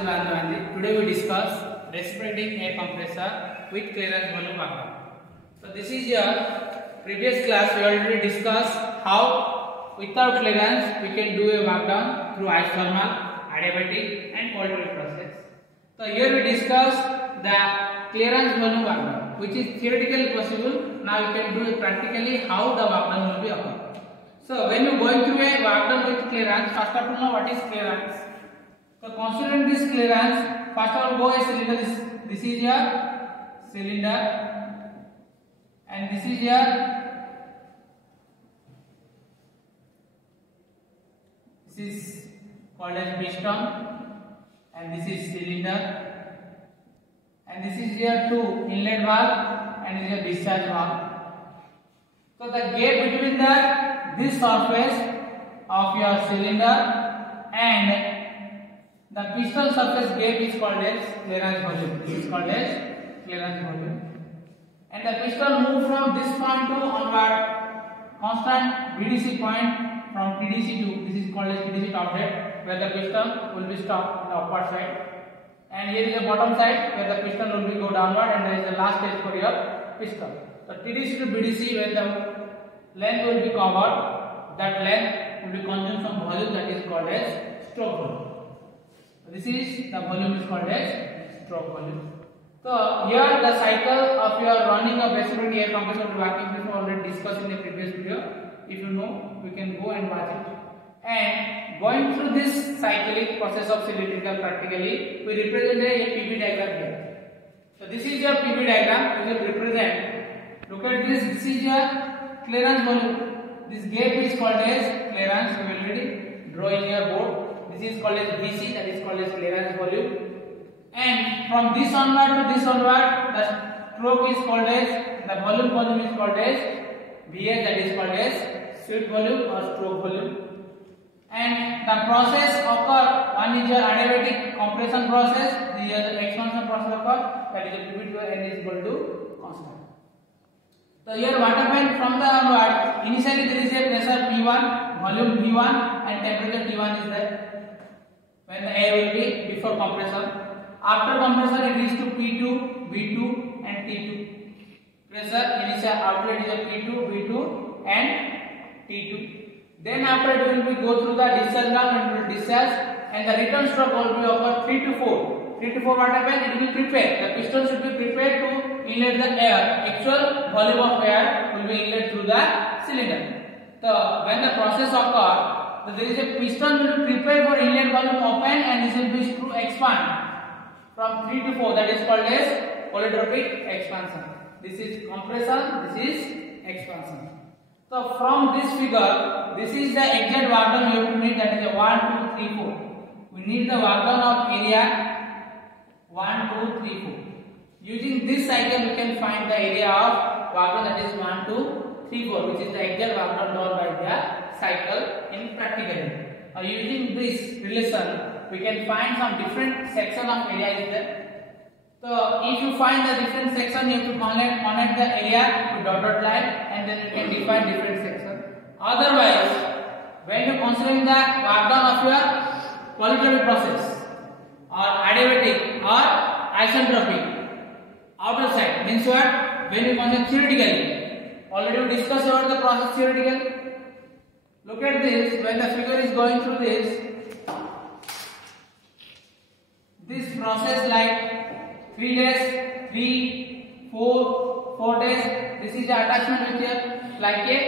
Today we discuss reciprocating air compressor with clearance volume vacuum. So this is your previous class. We already discussed how without clearance we can do a vacuum through isothermal, adiabatic and cold field process. So here we discuss the clearance volume vacuum, which is theoretically possible. Now you can do it practically how the vacuum will be occurred. So when you are going through a vacuum with clearance, first of all know what is clearance. So considering this clearance, first of all go a cylinder. This is your cylinder, and this is your called as piston, and this is cylinder, and this is your two inlet valve and this is your discharge valve. So the gap between this surface of your cylinder and the piston surface gap is called as clearance volume. It is called as clearance volume. And the piston move from this point to onward constant VDC point from TDC to, this is called as TDC top dead, where the piston will be stopped on the upward side. And here is the bottom side where the piston will be go downward, and there is the last stage for your piston. So TDC to BDC, when the length will be covered, that length will be consumed some volume, that is called as stroke volume. This is the volume is called as stroke volume. So here the cycle of your running of reciprocating air compressor to vacuum system already discussed in the previous video. If you know, we can go and watch it. And going through this cyclic process of cylindrical practically, we represent a PV diagram here. So this is your PV diagram. We will represent. Look at this. This is your clearance volume. This gap is called as clearance. We will already draw in your board. This is called as VC, that is called as clearance volume. And from this onward to this onward, the stroke is called as, the volume is called as VS, that is called as sweep volume or stroke volume. And the process occur, one is your adiabatic compression process, the other expansion process occur, that is a PV to N is equal to constant. So here what happened from the onward, initially there is a pressure P1, volume V1 and temperature T1 is there. When the air will be before compression. After compression it reaches to P2, V2 and T2. Pressure initial outlet is a P2, V2 and T2. Then after it will be go through the discharge valve and will discharge, and the return stroke will be over 3 to 4. 3 to 4 what happens? It will prepare. The piston should be prepared to inlet the air. Actual volume of air will be inlet through the cylinder. So when the process occurs, so there is a piston will be prepared for inlet volume open, and this will be screw expand from 3 to 4, that is called as polytropic expansion. This is compression, this is expansion. So from this figure, this is the exact work done you have to need, that is a 1, 2, 3, 4. We need the work done of area 1, 2, 3, 4. Using this cycle we can find the area of work done, that is 1, 2, 3, 4, which is the exact work done by the cycle in practically. Using this relation, we can find some different section of area is there. So if you find the different section, you have to connect the area to dotted line, and then you can define different section. Otherwise, when you considering the work done of your polytropic process or adiabatic or isentropic, outer side means what? When you consider theoretically, already we discussed about the process theoretically. Look at this, when the figure is going through this process like 3 days, 3, 4 days, this is the attachment with your like a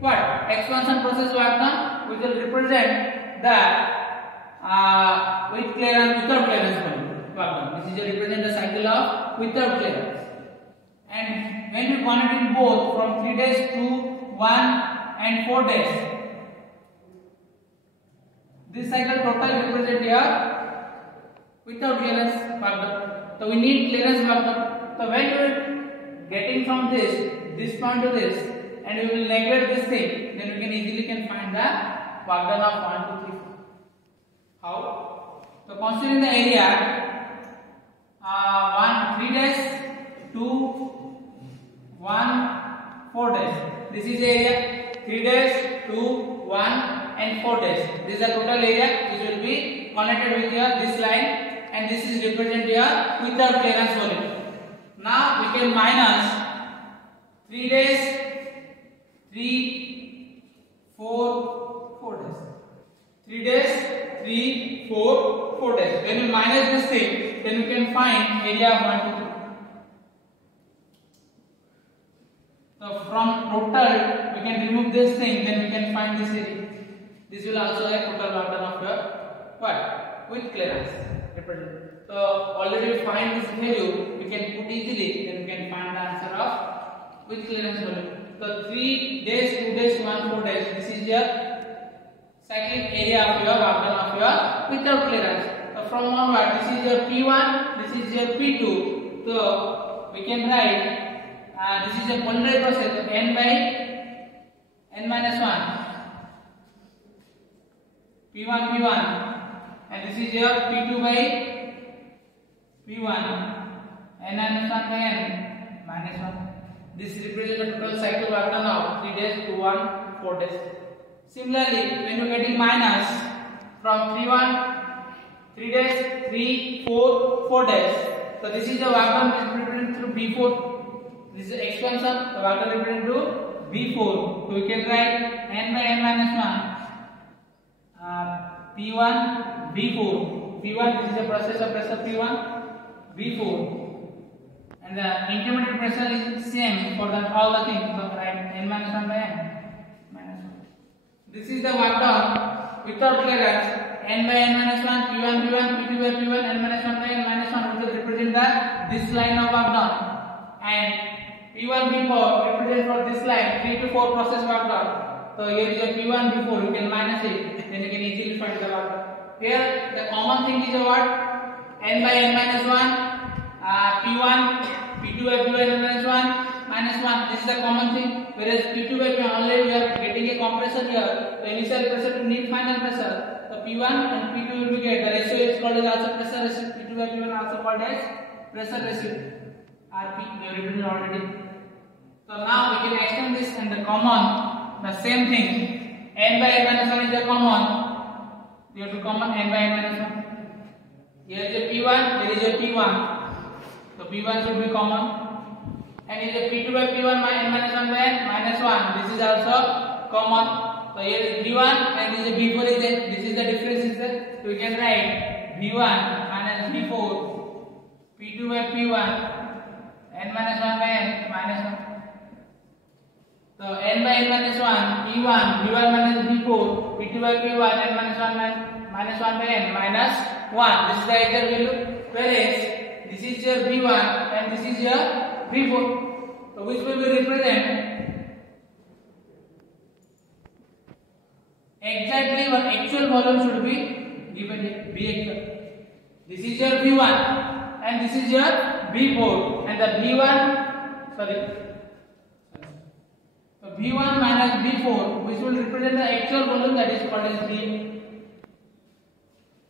what? Expansion process work done, which will represent the with clearance, without clearance work done. This is a represent the cycle of without clearance. And when you connect it both from 3 days to 1 and 4 days, this cycle total represent here without clearance work done. So we need clearance work done. So when you are getting from this point to this, and we will neglect this thing, then we can easily find the work done of 1, 2, 3, 4. How? So considering the area 3 days, 2, 1, 4 days. This is the area 3 days, 2, 1 and 4 days. This is the total area which will be connected with your this line and this is represent your without clearance volume. Now we can minus 3 days, 3, 4, 4 days. 3 days, 3, 4, 4 days. When we minus this thing, then we can find area of 1, 2, 3. So from total, we can remove this thing, then we can find this area. This will also have total work done of your what? With clearance. So already we find this value, we can put easily, then we can find the answer of with clearance volume. So 3 days, 2 days, 1, 4 days. This is your cyclic area of your work done of your without clearance. So from onward, this is your P1, this is your P2. So we can write this is a polymerase process. So n by n minus 1. P1 P1, and this is your P2 by P1, n minus 1 by n minus 1. This represents the total cycle work done of 3 days to 4 days. Similarly, when you are getting minus from 3 days, 3, 4 days. So this is the work done represented through B4. This is the expansion. The work done represented to B4. So we can write n by n minus 1. P1, B4. P1, this is the process of pressure P1, B4. And the intermediate pressure is same for all the things. So write n minus 1 by n minus 1. This is the work done without clearance. N by n minus 1, P1, P1, P2 by P1, n minus 1 by n minus 1, which will represent this line of work done. And P1, P4 represent for this line 3 to 4 process work done. So here is a P1, P4, you can minus it, then you can easily find the work. Here the common thing is what? N by n minus 1, P1, P2 by P1, n minus 1, minus 1. This is the common thing. Whereas P2 by P1 only we are getting a compressor here. The initial pressure to need final pressure. So P1 and P2 will be get. The ratio is called as also pressure ratio. P2 by P1 also called as pressure ratio. RP we have written already. So now we can extend this and the common. The same thing, n by n minus 1 is the common. You have to common n by n minus 1. Here is a P1, here is a P1. So P1 should be common. And here is a P2 by P1 n minus 1 by n minus 1. This is also common. So here is B1 and this is a B4 is there. This is the difference is there. So we can write B1 minus B4, P2 by P1, n minus 1 by n minus 1. So n by n minus 1, P1, B1 minus B4, P2 by P1, n minus 1 minus 1 by n minus 1. This is the exact value. Whereas this is your B1 and this is your B4. So which will be represent exactly what actual volume should be given here. B actual. This is your B1 and this is your B4 and the B1 B1 minus B4, which will represent the actual volume, that is called as B.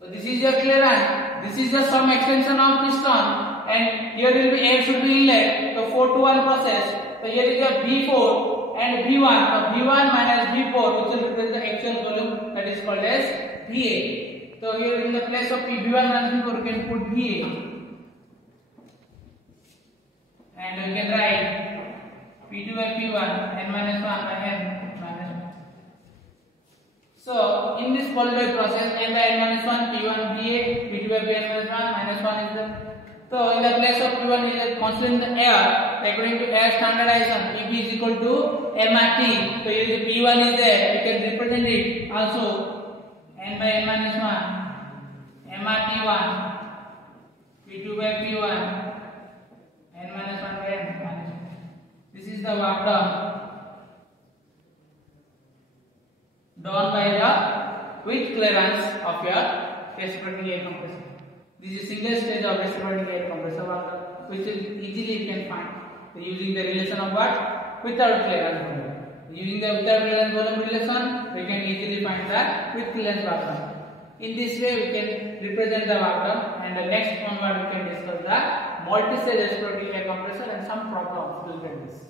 So this is your clearance. This is the some extension of piston, and here will be air should be inlet. So 4 to 1 process. So here is your B4 and B1. So B1 minus B4, which will represent the actual volume, that is called as VA. So here in the place of B1 minus B4, you can put VA, and you can write P2 by P1, n minus 1 by n minus 1. So in this polymerase process, n by n minus 1, P1 VA, P2 by P minus 1 is the. So in the place of P1 is a constant in the air. According to air standardization, Eb is equal to mRT. So here the P1 is there. We can represent it also n by n minus 1, mRT1, P2 by P1, n minus 1 by n minus 1. This is the work done by the with clearance of your reciprocating air compressor. This is a single stage of reciprocating air compressor work, which easily you can find using the relation of what? Without clearance volume. Using the without clearance volume relation, we can easily find the with clearance work done. In this way, we can represent the work done, and the next onward we can discuss the multi-stage reciprocating air compressor and some problems related to this.